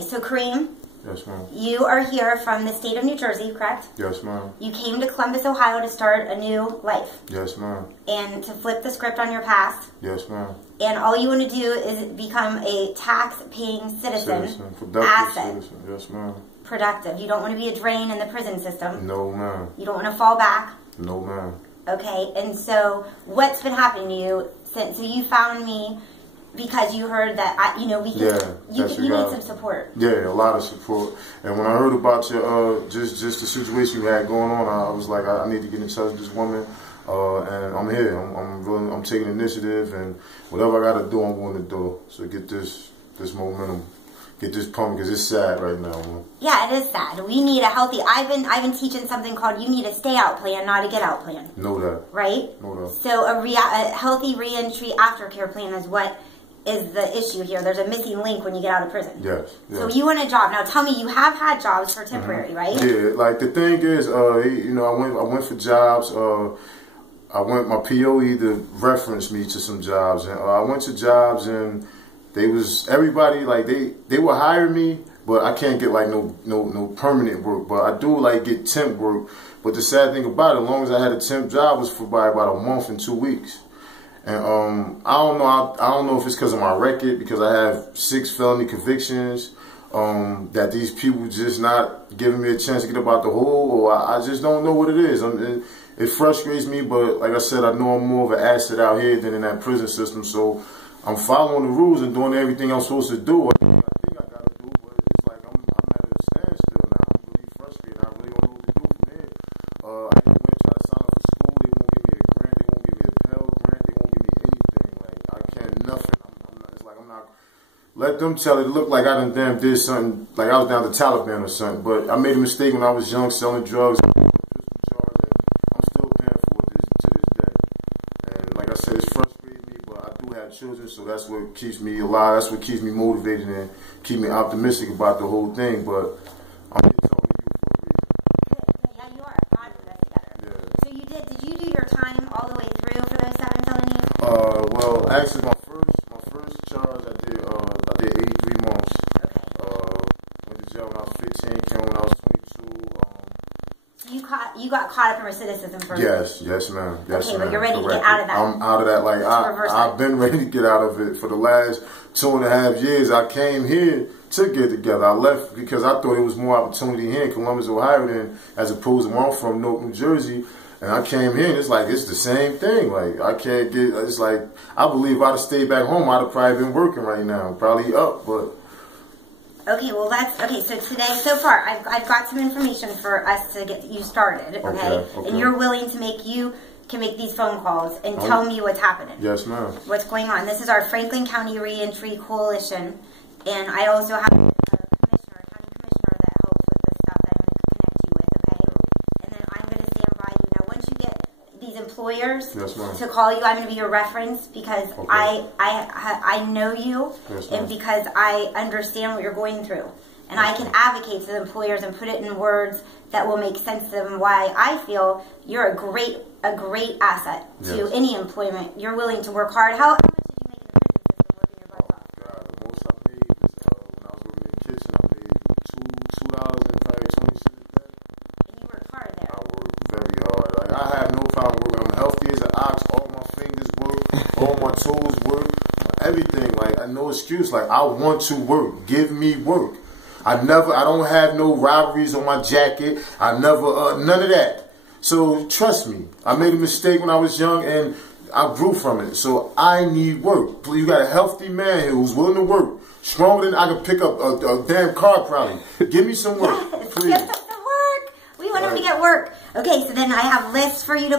Okay, so Kareem. Yes, ma'am. You are here from the state of New Jersey, correct? Yes, ma'am. You came to Columbus, Ohio to start a new life. Yes, ma'am. And to flip the script on your past. Yes, ma'am. And all you want to do is become a tax-paying citizen. Productive asset. citizen. Yes, ma'am. Productive. You don't want to be a drain in the prison system. No, ma'am. You don't want to fall back. No, ma'am. Okay, and so what's been happening to you since you found me? Because you heard that, we can, you need some support. Yeah, a lot of support. And when I heard about your, just the situation you had going on, I was like, I need to get in touch with this woman. And I'm here. I'm taking initiative, and whatever I got to do, I'm going to do. So get this momentum, get this pumping, because it's sad right now, man. Yeah, it is sad. We need a healthy. I've been teaching something called you need a stay out plan, not a get out plan. Know that. Right. Know that. So a healthy reentry aftercare plan is what is the issue here. There's a missing link when you get out of prison. Yes. So you want a job. Now tell me, you have had jobs for temporary, right? Yeah, like the thing is, I went for jobs. My PO either referenced me to some jobs, and I went to jobs, and everybody like they would hire me, but I can't get like no permanent work. But I do like get temp work. But the sad thing about it, as long as I had a temp job, was for about a month and 2 weeks. And I don't know if it's because of my record, because I have 6 felony convictions, that these people just not giving me a chance to get up out the hole, or I just don't know what it is. It frustrates me, but like I said, I know I'm more of an asset out here than in that prison system, so I'm following the rules and doing everything I'm supposed to do. I think I got to do, but it's like I'm at a standstill now. I'm really frustrated. I really don't know what to do from here. I even went to try to sign up for school. They won't give me a grant. They won't give me a Pell Grant. They won't give me anything. Like, I can't, nothing. It's like I'm not. Let them tell it. It looked like I done did something, like I was down to Taliban or something. But I made a mistake when I was young, selling drugs. I'm still paying for it to this day. And like I said, it's frustrating me, but I do have children, so that's what keeps me alive. That's what keeps me motivated and keep me optimistic about the whole thing. But I'm here talking to you for a reason. Yeah, you are. God put us together. Yeah. So did you do your time all the way through for those 7 felonies? Well, actually, my first charge, I did 83 months. Okay. Went to jail when I was 15, came when I was 22. You got caught up in recidivism for Yes, ma'am. Yes, okay, ma'am. but you're ready to get out of that. I'm out of that. Like I've been ready to get out of it for the last 2.5 years. I came here to get together. I left because I thought it was more opportunity here in Columbus, Ohio, than as opposed to where I'm from, Newark, New Jersey. And I came here, and it's like it's the same thing. Like I can't get. It's like I believe if I'd have stayed back home, I'd have probably been working right now, probably up, but. Okay, well okay. So today, so far, I've got some information for us to get you started. Okay, and you're willing to make these phone calls and tell me what's happening. Yes, ma'am. What's going on? This is our Franklin County Reentry Coalition, and I also have a county commissioner that helps with this stuff that I'm going to connect you with. Okay, and then I'm going to stand by you. Now, once you get these employers to call you, I'm going to be your reference because I know you and because I understand what you're going through. And I can advocate to the employers and put it in words that will make sense to them why I feel you're a great asset to any employment. You're willing to work hard. How much did you make in the prison system working your butt off? God, the most I made was when I was working in the kitchen, I made $2 and probably 20 cents a day. And you worked hard there. I worked very hard. Like I have no problem working. I'm healthy as an ox. All my fingers work. All my toes work. Everything. Like no excuse. Like I want to work. Give me work. I don't have no robberies on my jacket. none of that. So trust me, I made a mistake when I was young and I grew from it. So I need work. You got a healthy man here who's willing to work. Stronger than I can pick up a damn car probably. Give me some work, please. Give us some work. We want him to get work. Okay, so then I have lists for you to